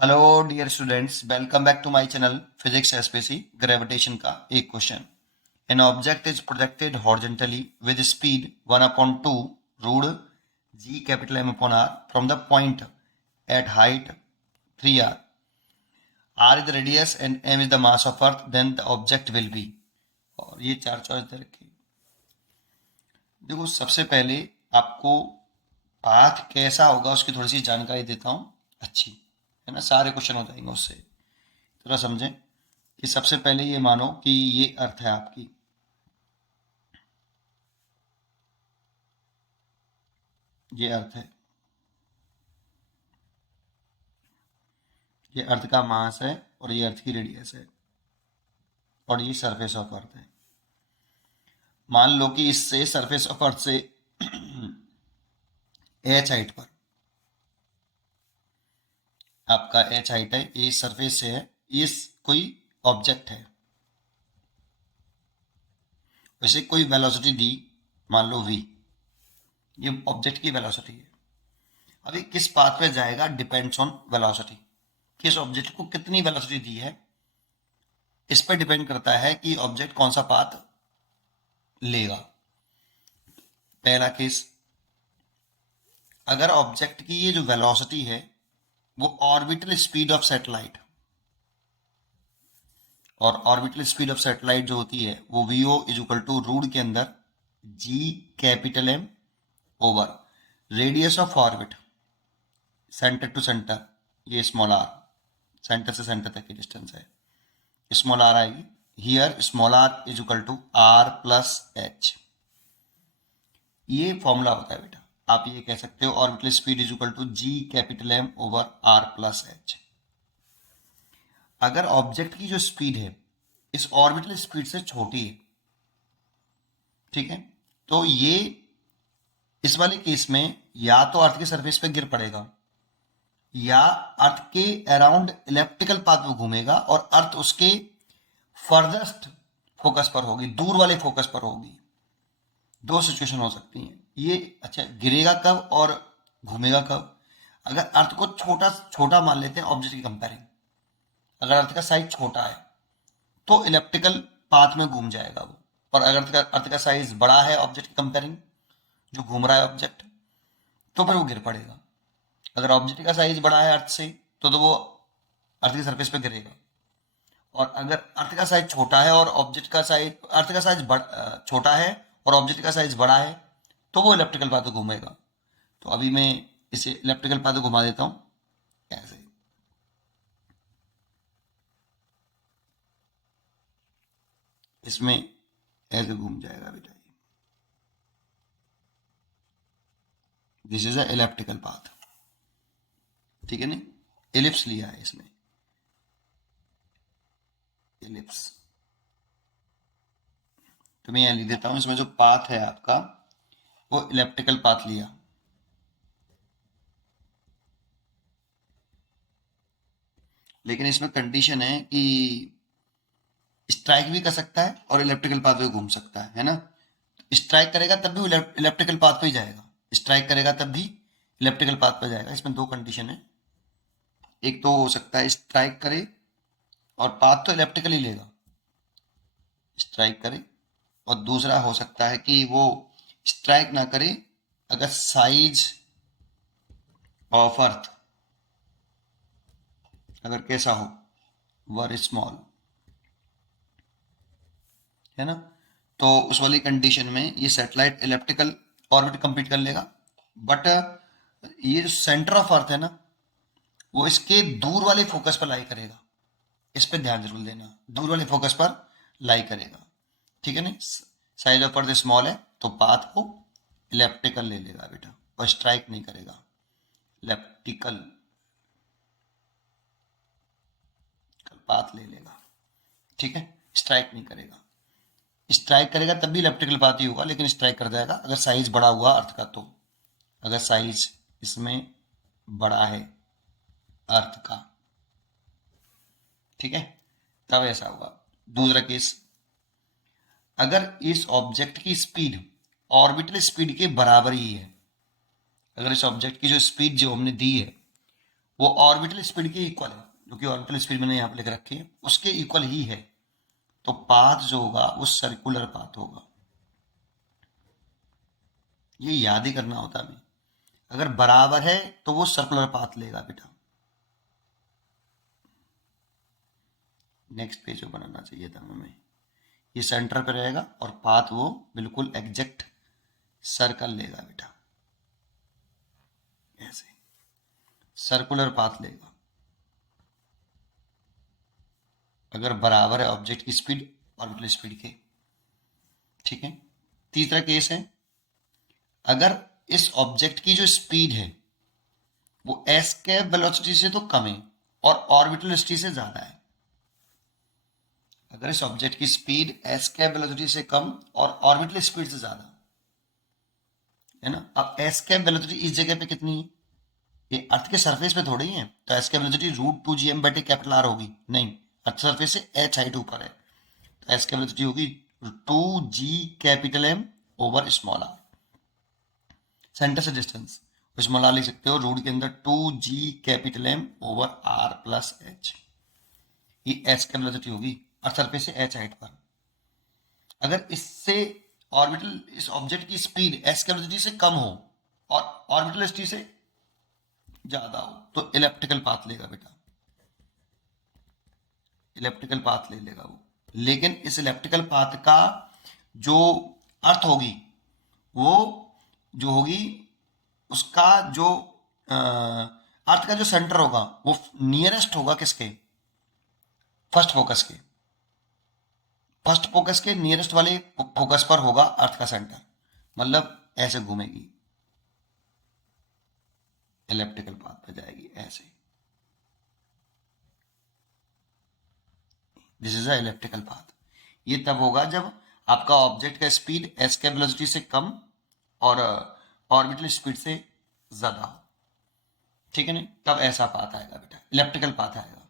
Hello dear students, welcome back to my channel physics SPC. Gravitation का एक question. An object is projected horizontally with speed 1/2 root G capital M upon R from the point at height 3r। R is the radius and M is the mass of earth, then the object will be. और ये चार choice दे रखी। देखो, सबसे पहले आपको path कैसा होगा उसकी थोड़ी सी जानकारी देता हूँ, अच्छी है ना। सारे क्वेश्चन हो जाएंगे उससे। थोड़ा समझें कि सबसे पहले ये मानो कि ये अर्थ है आपकी, ये अर्थ है, ये अर्थ का मास है और ये अर्थ की रेडियस है और ये सरफेस ऑफ अर्थ है। मान लो कि इससे सरफेस ऑफ अर्थ से एच हाइट पर आपका एच हाइट है, ये सरफेस से है, ये कोई ऑब्जेक्ट है, वैसे कोई वेलोसिटी दी, मान लो v, ये ऑब्जेक्ट की वेलोसिटी है। अभी किस पाथ पे जाएगा डिपेंड्स ऑन वेलोसिटी। किस ऑब्जेक्ट को कितनी वेलोसिटी दी है इस पर डिपेंड करता है कि ऑब्जेक्ट कौन सा पाथ लेगा। पहला केस, अगर ऑब्जेक्ट की ये जो वेलोसिटी है वो ऑर्बिटल स्पीड ऑफ सैटेलाइट, और ऑर्बिटल स्पीड ऑफ सैटेलाइट जो होती है वो VO is equal to root के अंदर G capital M over radius of orbit centre to centre, ये स्मॉल आर, सेंटर से सेंटर तक की डिस्टेंस है, स्मॉल आर आएगी। Here small R is equal to R plus H. ये फॉर्मूला होता है बेटा। आप ये कह सकते हो orbital speed is equal to G capital M over R plus H. अगर ऑब्जेक्ट की जो स्पीड है इस ऑर्बिटल स्पीड से छोटी है, ठीक है, तो ये इस वाले केस में या तो अर्थ के सरफेस पे गिर पड़ेगा या अर्थ के अराउंड इलेप्टिकल पाथ में घूमेगा और अर्थ उसके फर्दस्ट फोकस पर होगी, दूर वाले फोकस पर होगी। दो सिचुएशन हो सकती हैं ये। अच्छा, गिरेगा कब और घूमेगा कब? अगर अर्थ को छोटा छोटा मान लेते हैं ऑब्जेक्ट की कंपेयरिंग, अगर अर्थ का साइज छोटा है तो इलेप्टिकल पाथ में घूम जाएगा वो, और अगर अर्थ का साइज बड़ा है ऑब्जेक्ट की कंपेयरिंग, जो घूम रहा है ऑब्जेक्ट, तो फिर वो गिर पड़ेगा। अगर ऑब्जेक्ट का साइज बड़ा है अर्थ से तो वो अर्थ की सरफेस पे गिरेगा, और अगर अर्थ का साइज छोटा है और ऑब्जेक्ट का साइज, अर्थ का साइज छोटा है और ऑब्जेक्ट का साइज बड़ा है, तो वो इलेप्टिकल पाथ घूमेगा। तो अभी मैं इसे इलेप्टिकल पाथ घुमा देता हूं ऐसे, इसमें ऐसे घूम जाएगा बेटा। This is a elliptical path, ठीक है ना। एलिप्स लिया है इसमें, एलिप्स। तो मैं यहां लिख देता हूं, इसमें जो पाथ है आपका वो इलेप्टिकल पाथ लिया। लेकिन इसमें कंडीशन है कि स्ट्राइक भी कर सकता है और इलेप्टिकल पाथ पे घूम सकता है ना। स्ट्राइक करेगा तब भी इलेप्टिकल पाथ पे ही जाएगा, स्ट्राइक करेगा तब भी इलेप्टिकल पाथ पे जाएगा। इसमें दो कंडीशन है, एक तो हो सकता है स्ट्राइक करे और पाथ तो इलेप्टिकल ही लेगा, स्ट्राइक करे, और दूसरा हो सकता है कि वो स्ट्राइक ना करे अगर साइज ऑफ अर्थ अगर कैसा हो, वर स्मॉल, है ना। तो उस वाली कंडीशन में ये सैटेलाइट इलेप्टिकल ऑर्बिट कंप्लीट कर लेगा। बट ये जो सेंटर ऑफ अर्थ है ना, वो इसके दूर वाले फोकस पर लाई करेगा। इस पे ध्यान जरूर देना, दूर वाले फोकस पर लाई करेगा, ठीक है ना। साइज ऑफ अर्थ स्मॉल है तो पाथ को इलेप्टिकल ले लेगा बेटा, और स्ट्राइक नहीं करेगा। इलेप्टिकल पाथ ले लेगा, ठीक है, स्ट्राइक नहीं करेगा। स्ट्राइक करेगा तब भी इलेप्टिकल पाथ ही होगा, लेकिन स्ट्राइक कर जाएगा अगर साइज बड़ा हुआ अर्थ का। तो अगर साइज इसमें बड़ा है अर्थ का, ठीक है, तब ऐसा होगा। दूसरा केस, अगर इस ऑब्जेक्ट की स्पीड ऑर्बिटल स्पीड के बराबर ही है, अगर इस ऑब्जेक्ट की जो स्पीड जो हमने दी है वो ऑर्बिटल स्पीड के इक्वल है, जो कि ऑर्बिटल स्पीड मैंने यहाँ पे लिख रखी है, उसके इक्वल ही है, तो पाथ जो होगा वो सर्कुलर पाथ होगा। ये याद ही करना होता है। अगर बराबर है तो वो सर्कुलर पाथ लेगा बेटा। नेक्स्ट पेज पे बनाना चाहिए था हमें। ये सेंटर पे रहेगा और पाथ वो बिल्कुल एग्जैक्ट सर्कल लेगा बेटा, ऐसे सर्कुलर पाथ लेगा अगर बराबर है ऑब्जेक्ट की स्पीड ऑर्बिटल स्पीड के। ठीक है। तीसरा केस है, अगर इस ऑब्जेक्ट की जो स्पीड है वो एस्केप वेलोसिटी से तो कम है और ऑर्बिटल वेलोसिटी से ज्यादा है। अगर इस ऑब्जेक्ट की स्पीड एस्केप वेलोसिटी से कम और ऑर्बिटल स्पीड से ज्यादा है ना। अब एस्केप वेलोसिटी इस जगह पे कितनी है, ये अर्थ के सरफेस पे थोड़ी है, तो एस्केप वेलोसिटी √2gm/कैपिटल R होगी नहीं, अर्थ सरफेस से h हाइट ऊपर है, तो एस्केप वेलोसिटी होगी 2g_m/r। सेंटर से डिस्टेंस स्मॉल r लिख सकते हो, रूट के अंदर 2g_m/r+h, ये एस्केप वेलोसिटी होगी अर्थ सरफेस से h हाइट पर। अगर इससे ऑर्बिटल इस ऑब्जेक्ट की स्पीड एस्केप वेलोसिटी से कम हो और ऑर्बिटल वेलोसिटी से ज्यादा हो तो इलेप्टिकल पाथ लेगा बेटा, इलेप्टिकल पाथ ले लेगा वो। लेकिन इस इलेप्टिकल पाथ का जो अर्थ होगी वो जो होगी उसका जो अर्थ का जो सेंटर होगा वो नियरेस्ट होगा किसके, फर्स्ट फोकस के, फर्स्ट फोकस के नियरेस्ट वाले फोकस पर होगा अर्थ का सेंटर, मतलब ऐसे घूमेगी, इलेप्टिकल पाथ पे जाएगी ऐसे। This is a elliptical path. ये तब होगा जब आपका ऑब्जेक्ट का स्पीड एस्केप वेलोसिटी से कम और ऑर्बिटल स्पीड से ज्यादा हो। ठीक है ना, तब ऐसा पाथ आएगा बेटा, इलेप्टिकल पाथ आएगा।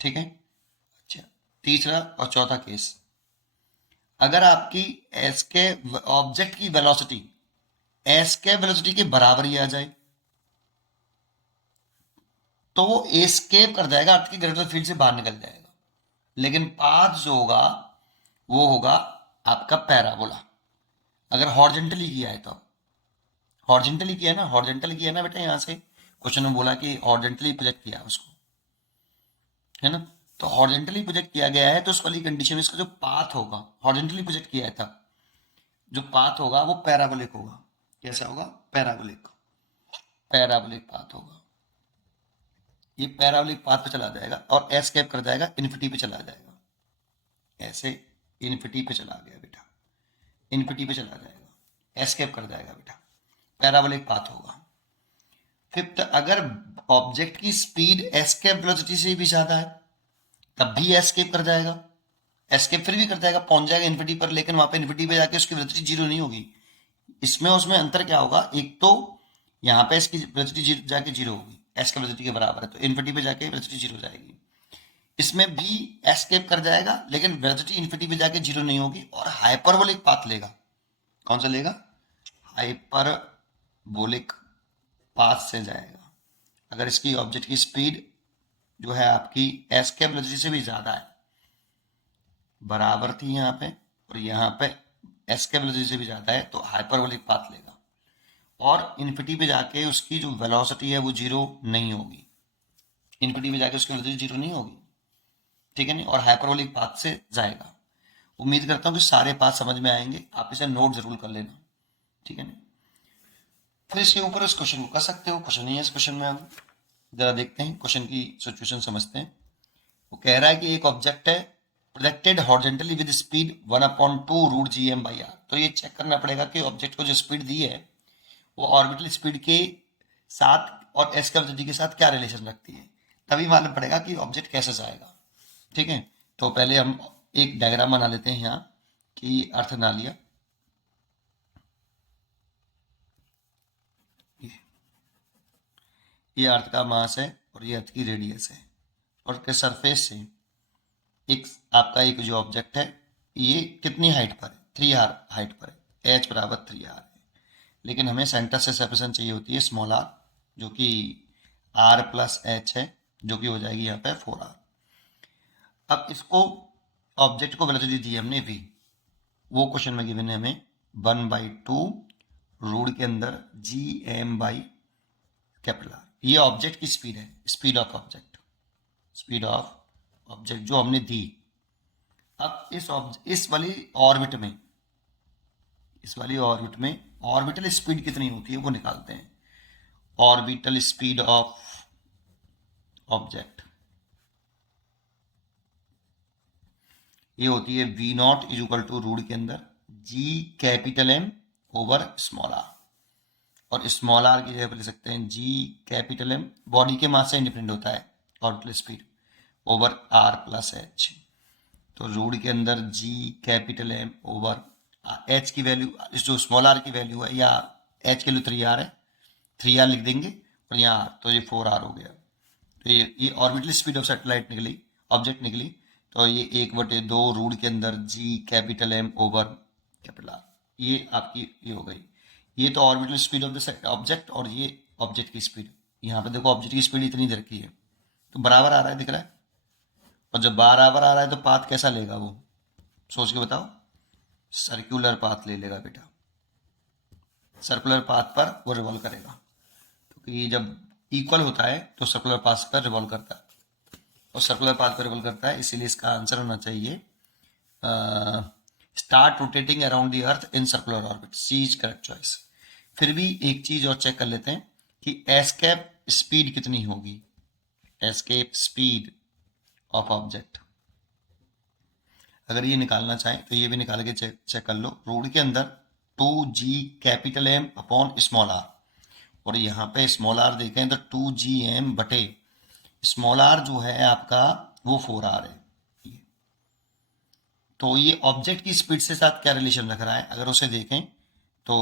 ठीक है। अच्छा, तीसरा और चौथा केस, अगर आपकी एस्केप ऑब्जेक्ट की वेलोसिटी एस्केप वेलोसिटी के बराबर ही आ जाए तो वो एस्केप कर जाएगा, अर्थ की ग्रेविटेशनल फील्ड से बाहर निकल जाएगा। लेकिन पाथ जो होगा वो होगा आपका पैराबोला। अगर हॉरिजॉन्टली किया है तो, हॉरिजॉन्टली किया है ना, हॉरिजॉन्टली किया है ना बेटा, यहां से क्वेश्चन में बोला कि हॉरिजॉन्टली प्रोजेक्ट किया उसको, है ना, तो हॉरिजॉन्टली प्रोजेक्ट किया गया है तो उस वाली कंडीशन में इसका जो पाथ होगा, हॉरिजॉन्टली प्रोजेक्ट किया है तब जो पाथ होगा वो पैराबोलिक होगा। कैसा होगा, पैराबोलिक, पैराबोलिक पाथ होगा। ये पैराबोलिक पाथ पे चला जाएगा और एस्केप कर जाएगा, इन्फिनिटी पे चला जाएगा, ऐसे इन्फिनिटी पे चला गया बेटा, इन्फिनिटी पे चला जाएगा, एस्केप कर जाएगा बेटा, पैराबोलिक पाथ होगा। फिफ्थ, अगर ऑब्जेक्ट की स्पीड एस्केप वेलोसिटी से भी ज्यादा है तब भी एस्केप कर जाएगा, एस्केप फिर भी कर जाएगा, पहुंच जाएगा इन्फिनिटी पर, लेकिन वहां पे इन्फिनिटी पे जाके उसकी वेलोसिटी जीरो नहीं होगी। इसमें उसमें अंतर क्या होगा, एक तो यहाँ पे इसकी वेलोसिटी जाके जीरो होगी, एस के वेलोसिटी के बराबर है, तो इन्फिनिटी पे जाके वेलोसिटी जीरो जाएगी। इसमें भी एस्केप कर जाएगा लेकिन वेलोसिटी इन्फिनिटी पे जाके जीरो नहीं होगी और हाइपरबोलिक पाथ लेगा। कौन सा लेगा, हाइपरबोलिक पाथ से जाएगा। अगर इसकी ऑब्जेक्ट की स्पीड जो है आपकी एस्केप वेलोसिटी से भी ज्यादा है, बराबर थी यहाँ पे और यहाँ पे एस्केप वेलोसिटी से भी ज्यादा है, तो हाइपरबोलिक पाथ लेगा और इन्फिनिटी पे जाके उसकी जो वेलोसिटी है वो जीरो नहीं होगी, इन्फिनिटी पे जाके उसकी वेलोसिटी जीरो नहीं होगी। ठीक है नहीं, और हाइपरबोलिक पाथ से जाएगा। उम्मीद करता हूँ कि सारे पाथ समझ में आएंगे, आप इसे नोट जरूर कर लेना। ठीक है नहीं, फिर इसके ऊपर इस क्वेश्चन को कर सकते हो, क्वेश्चन नहीं है इस क्वेश्चन में। अब जरा देखते हैं क्वेश्चन की सिचुएशन समझते हैं। वो कह रहा है कि एक ऑब्जेक्ट है projected horizontally with speed 1/2√gm/r। तो ये चेक करना पड़ेगा कि ऑब्जेक्ट को जो स्पीड दी है वो ऑर्बिटल स्पीड के साथ और एस वेलोसिटी के साथ क्या रिलेशन रखती है, तभी मालूम पड़ेगा कि ऑब्जेक्ट कैसे जाएगा। ठीक है, तो पहले हम एक डायग्राम बना लेते हैं यहाँ कि अर्थ ना लिया। ये अर्थ का मास है और ये अर्थ की रेडियस है और के सरफेस से एक आपका एक जो ऑब्जेक्ट है ये कितनी हाइट पर है, 3r हाइट पर है, h बराबर 3r है। लेकिन हमें सेंटर से सेपरेशन चाहिए होती है स्मॉल r, जो कि आर प्लस एच है, जो कि हो जाएगी यहाँ पे 4r। अब इसको ऑब्जेक्ट को वेलोसिटी दी हमने v, वो क्वेश्चन में गिवन है हमें 1/2 रूट के अंदर Gm/R। ये ऑब्जेक्ट की स्पीड है, speed of object, speed of object जो हमने दी। अब इस वाली ऑर्बिट में, ऑर्बिटल स्पीड कितनी होती है वो निकालते हैं। ऑर्बिटल स्पीड ऑफ ऑब्जेक्ट ये होती है v0 is equal to root के अंदर Gm ओवर स्मॉल आर, और स्मॉल आर की जगह पर ले सकते हैं Gm, बॉडी के मास से इंडिपेंडेंट होता है orbital speed, over r plus H. तो रूट के अंदर Gm ओवर एच की वैल्यू, जो स्मॉल आर की वैल्यू है, या एच की वैल्यू 3r है, 3r लिख देंगे, और यहाँ r, तो ये 4r हो गया। तो ये ऑर्बिटल स्पीड ऑफ सैटेलाइट निकली, ऑब्जेक्ट निकली। तो ये 1/2 रूट के अंदर Gm ओवर R, ये आपकी ये हो गई। ये तो orbital speed of the object, और ये ऑब्जेक्ट की स्पीड। यहाँ पे देखो ऑब्जेक्ट की स्पीड इतनी दे रखी है, तो बराबर आ रहा है, दिख रहा है। और जब बराबर आ रहा है तो पाथ कैसा लेगा वो, सोच के बताओ। सर्कुलर पाथ ले लेगा बेटा, सर्कुलर पाथ पर वो रिवॉल्व करेगा। तो ये जब इक्वल होता है तो सर्कुलर पाथ पर रिवॉल्व करता है, और सर्कुलर पाथ पर रिवॉल्व करता है, इसीलिए इसका आंसर होना चाहिए start rotating around the earth in circular orbit, C is correct choice. फिर भी एक चीज और चेक कर लेते हैं कि एस्केप स्पीड कितनी होगी, एस्केप स्पीड ऑफ ऑब्जेक्ट। अगर ये निकालना चाहें तो ये भी निकाल के चेक कर लो। रूट के अंदर 2Gm अपॉन स्मॉल आर, और यहाँ पे स्मॉल आर देखें तो 2Gm बटे स्मॉल आर जो है आपका वो 4r है। तो ये ऑब्जेक्ट की स्पीड से साथ क्या रिलेशन रख रहा है, अगर उसे देखें तो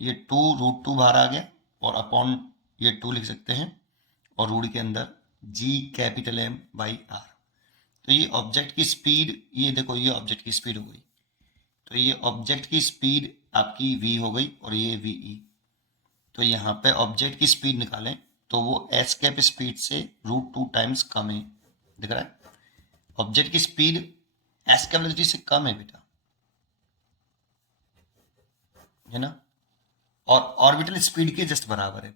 ये 2√2 बाहर आ गया, और अपॉन ये 2 लिख सकते हैं, और रूट के अंदर Gm/r। तो ये ऑब्जेक्ट की स्पीड, ये देखो ये ऑब्जेक्ट की स्पीड हो गई, तो ये ऑब्जेक्ट की स्पीड आपकी v हो गई, और ये ve। तो यहाँ पे ऑब्जेक्ट की स्पीड निकालें तो वो एस्केप स्पीड से √2 टाइम्स कम है, दिख रहा है। ऑब्जेक्ट की स्पीड एस्केप वेलोसिटी से कम है बेटा, है ना, और ऑर्बिटल स्पीड के जस्ट बराबर है।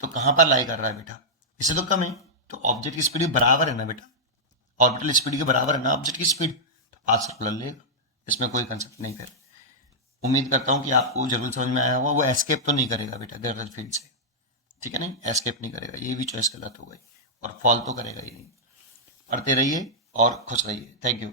तो कहां पर लाई कर रहा है बेटा, इससे तो कम है, तो ऑब्जेक्ट की स्पीड बराबर है ना बेटा, ऑर्बिटल स्पीड के बराबर है ना ऑब्जेक्ट की स्पीड, तो पाथ सर्कुलर लेगा, इसमें कोई कंसेप्ट नहीं कर। उम्मीद करता हूं कि आपको जरूर समझ में आया होगा। वो एस्केप तो नहीं करेगा बेटा ग्रेविटेशनल फील्ड से, ठीक है, नहीं एस्केप नहीं करेगा, ये भी चॉइस गलत हो गई, और फॉल तो करेगा ही नहीं। पढ़ते रहिए और खुश रहिए, थैंक यू।